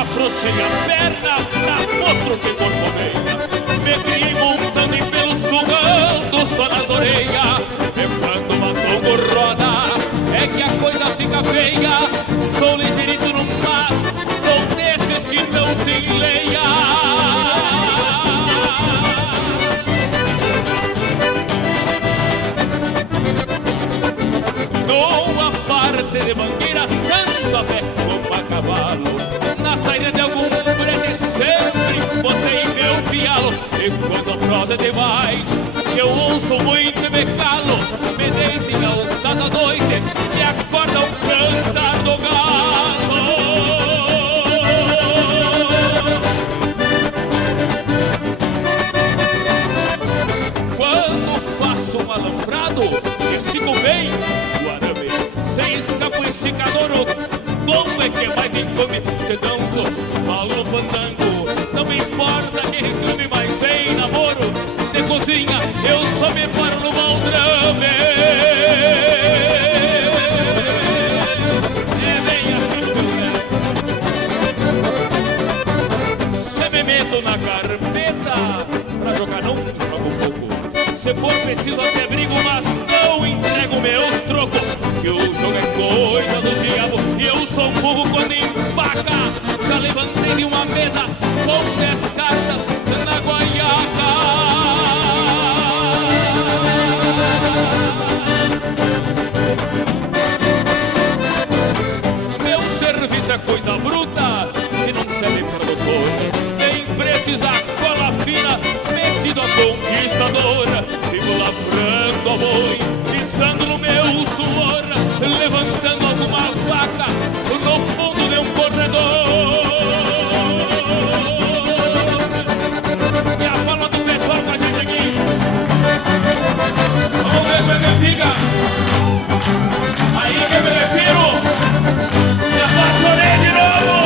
Afrouxei a perna pra potro que por correia. Me criei montando em pelo surrando só nas orelhas. E quando uma tongo roda é que a coisa fica feia. Sou ligeirito no mas, sou desses que não se enleia. Numa parte de mangueira, tanto a pé como a cavalo. Na saída de algum brete sempre botei meu pialo. E quando a prosa é demais, que eu ouço muito e me calo, me deito em altas da noite e acorda o cantar do galo. Quando faço um alambrado e sigo bem o arame, sem escapo esticador, como é que é mais infame? Se danço mal no fandango, não me importa quem reclame, mas em namoro de cozinha eu só me paro no maldrame. É bem assim que eu quero. Se me meto na carpeta pra jogar não jogo pouco. Se for preciso até brigo, mas não entrego meus trocos. Que o jogo é coisa do diabo e eu sou um burro quando empaca. Já levantei de uma mesa com 10 cartas na guaiaca. Meu serviço é coisa bruta que não serve para doutor. Nem precisa cola fina metido a conquistadora. Vivo lavrando a boi, pisando no meu suor, levantando alguma vaca no fundo de um corredor. E a palma do pessoal com a gente aqui. Vamos ver como é que fica. Aí que me refiro. Me apaixonei de novo.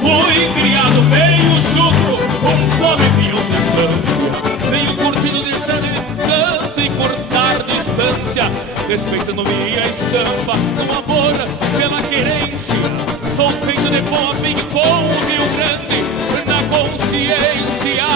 Fui criado meio chucro, um pobre peão de estância. Venho curtindo de estrada de canto e cortar distância, respeitando minha estampa, no amor pela querência. Sou feito de pop com o Rio Grande na consciência.